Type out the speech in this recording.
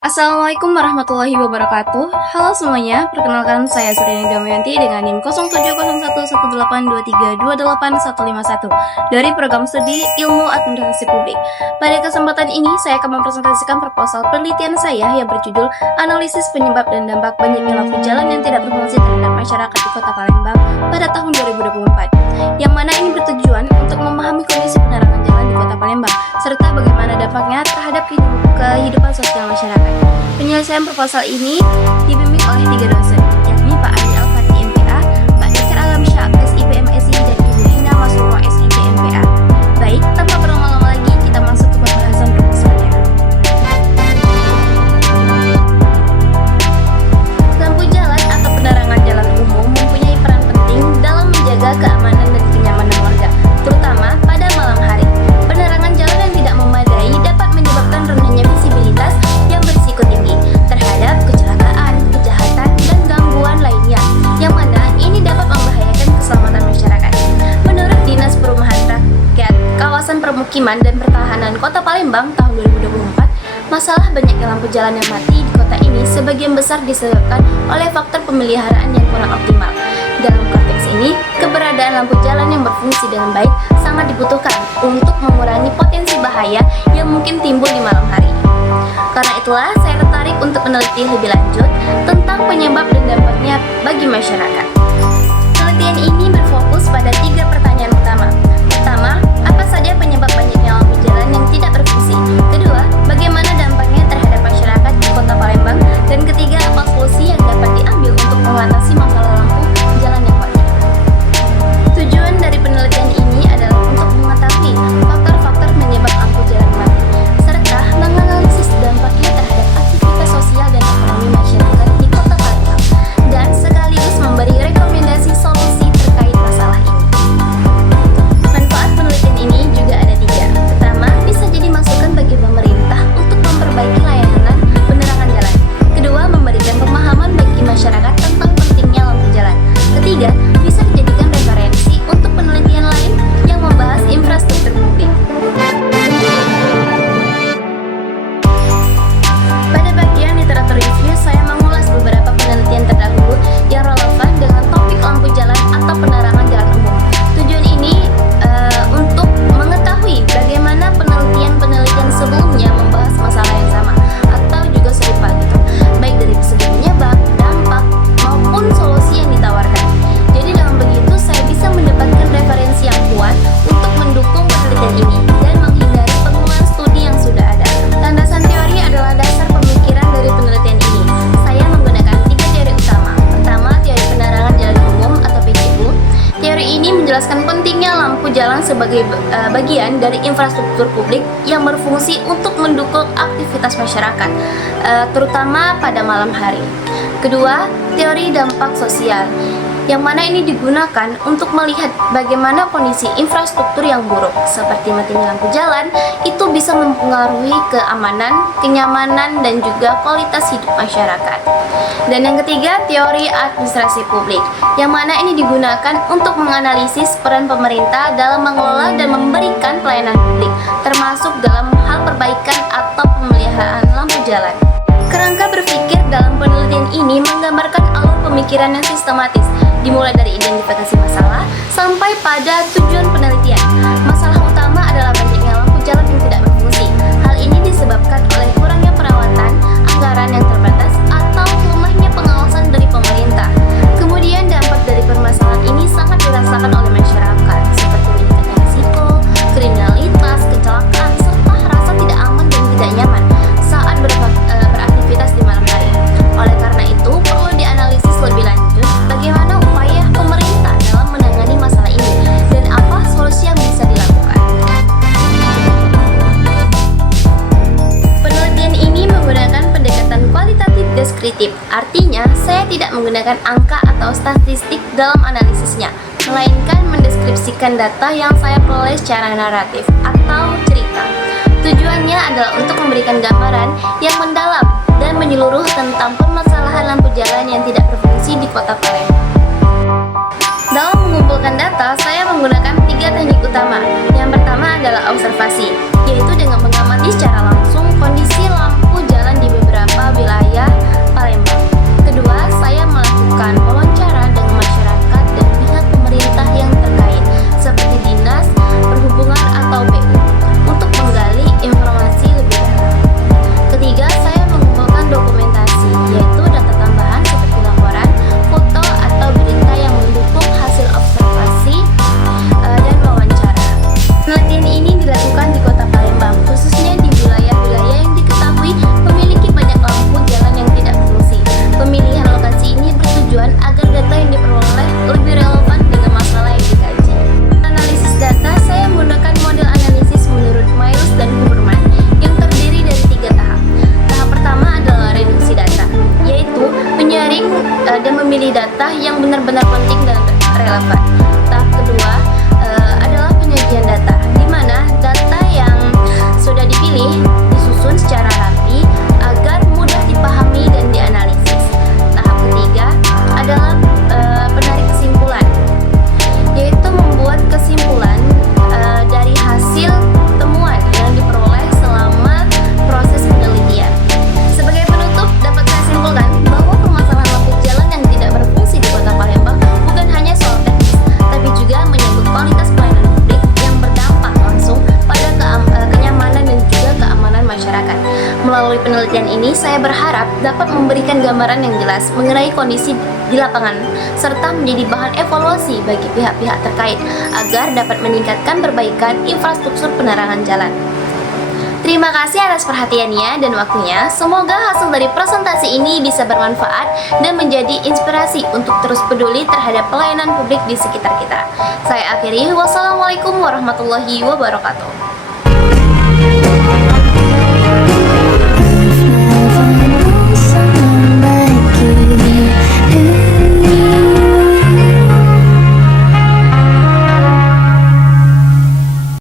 Assalamualaikum warahmatullahi wabarakatuh. Halo semuanya, perkenalkan saya Suryani Damayanti dengan NIM 070118232851 dari program studi Ilmu Administrasi Publik. Pada kesempatan ini, saya akan mempresentasikan proposal penelitian saya yang berjudul Analisis Penyebab dan Dampak Banyaknya Lampu Jalan yang Tidak Berfungsi Terhadap Masyarakat di Kota Palembang pada tahun 2024, yang mana ini bertujuan untuk memahami kondisi penerangan jalan di Kota Palembang, serta bagaimana dampaknya terhadap kehidupan sosial masyarakat. Penyelesaian proposal ini dibimbing oleh 3 dosen, yakni Pak Adi Al-Fatih MPA, Pak Dikir Alamsyah SIP MSI, dan Ibu Ina Masrowa SIP MPA. Baik, tanpa berlama-lama lagi, kita masuk ke pembahasan proposalnya. Lampu jalan atau penerangan jalan umum mempunyai peran penting dalam menjaga keamanan dan kenyamanan warga, terutama pada malam hari. Penerangan jalan yang tidak memadai dapat menyebabkan rendahnya visibilitas yang berisiko tinggi terhadap kecelakaan, kejahatan, dan gangguan lainnya, yang mana ini dapat membahayakan keselamatan masyarakat. Menurut Dinas Perumahan Rakyat, Kawasan Permukiman dan Pertahanan Kota Palembang tahun 2024, masalah banyaknya lampu jalan yang mati di kota ini sebagian besar disebabkan oleh faktor pemeliharaan yang kurang optimal. Dalam konteks ini, keberadaan lampu jalan yang berfungsi dengan baik sangat dibutuhkan untuk mengurangi potensi bahaya yang mungkin timbul di malam hari. Karena itulah, saya tertarik untuk meneliti lebih lanjut tentang penyebab dan dampaknya bagi masyarakat. Penelitian ini berfokus pada 3 pertanyaan utama. Pertama, apa saja penyebab banyaknya lampu jalan yang tidak berfungsi? Kedua, bagaimana dampaknya terhadap masyarakat di Kota Palembang? Dan ketiga, apa solusi yang dapat diambil untuk mengatasi masalah lampu jalan yang mati? Tujuan dari penelitian ini adalah untuk mengetahui faktor-faktor penyebab lampu jalan mati, serta menganalisis dampaknya terhadap aktivitas sosial dan ekonomi masyarakat di Kota Palembang, dan sekaligus memberi rekomendasi solusi terkait masalah ini. Manfaat penelitian ini juga ada 3. Pertama, bisa jadi masukan bagi pemerintah untuk memperbaiki layanan penerangan jalan. Kedua, memberikan pemahaman bagi masyarakat tentang pentingnya lampu jalan. Ketiga, bisa dijadikan referensi untuk penelitian lain yang membahas infrastruktur publik. Pada bagian literatur review, saya mengulas beberapa penelitian terdahulu yang relevan dengan topik lampu jalan atau penerangan jalan umum. Tujuan ini untuk mengetahui bagaimana penelitian sebelumnya membahas masalah yang sama atau juga serupa gitu, baik dari segi penyebab, dampak, maupun solusi yang ditawarkan. Jadi dengan begitu saya bisa mendapatkan referensi yang kuat untuk mendukung penelitian ini dan menghindari pengulangan studi yang sudah ada. Landasan teori adalah dasar pemikiran dari penelitian ini. Saya menggunakan 3 teori utama. Pertama, teori penerangan jalan umum atau PJU. Teori ini menjelaskan pentingnya lampu jalan sebagai bagian dari infrastruktur publik yang berfungsi untuk mendukung aktivitas masyarakat, terutama pada malam hari. Kedua, teori dampak sosial, yang mana ini digunakan untuk melihat bagaimana kondisi infrastruktur yang buruk seperti matinya lampu jalan itu bisa mempengaruhi keamanan, kenyamanan, dan juga kualitas hidup masyarakat. Dan yang ketiga, teori administrasi publik, yang mana ini digunakan untuk menganalisis peran pemerintah dalam mengelola dan memberikan pelayanan publik, termasuk dalam hal perbaikan atau pemeliharaan lampu jalan. Kerangka berpikir dalam penelitian ini menggambarkan alur pemikiran yang sistematis, dimulai dari identifikasi masalah sampai pada tujuan penelitian. Masalah utama adalah banyaknya lampu jalan yang tidak berfungsi. Hal ini disebabkan oleh kurangnya perawatan, anggaran yang terbatas, atau lemahnya pengawasan dari pemerintah. Kemudian dampak dari permasalahan ini sangat dirasakan oleh masyarakat, seperti meningkatnya risiko, kriminalitas, kecelakaan, serta rasa tidak aman dan tidak nyaman saat beraktivitas di malam hari. Oleh karena itu, perlu dianalisis lebih lanjut bagaimana upaya pemerintah dalam menangani masalah ini dan apa solusi yang bisa dilakukan. Penelitian ini menggunakan pendekatan kualitatif deskriptif, artinya saya tidak menggunakan angka atau statistik dalam analisisnya, melainkan mendeskripsikan data yang saya peroleh secara naratif atau cerita. Tujuannya adalah untuk memberikan gambaran yang mendalam dan menyeluruh tentang permasalahan lampu jalan yang tidak berfungsi di Kota Palembang. Dalam mengumpulkan data, saya menggunakan 3 teknik utama. Yang pertama adalah observasi, yaitu dengan mengamati secara langsung kondisi masyarakat. Melalui penelitian ini, saya berharap dapat memberikan gambaran yang jelas mengenai kondisi di lapangan, serta menjadi bahan evaluasi bagi pihak-pihak terkait agar dapat meningkatkan perbaikan infrastruktur penerangan jalan. Terima kasih atas perhatiannya dan waktunya. Semoga hasil dari presentasi ini bisa bermanfaat dan menjadi inspirasi untuk terus peduli terhadap pelayanan publik di sekitar kita. Saya akhiri, wassalamualaikum warahmatullahi wabarakatuh.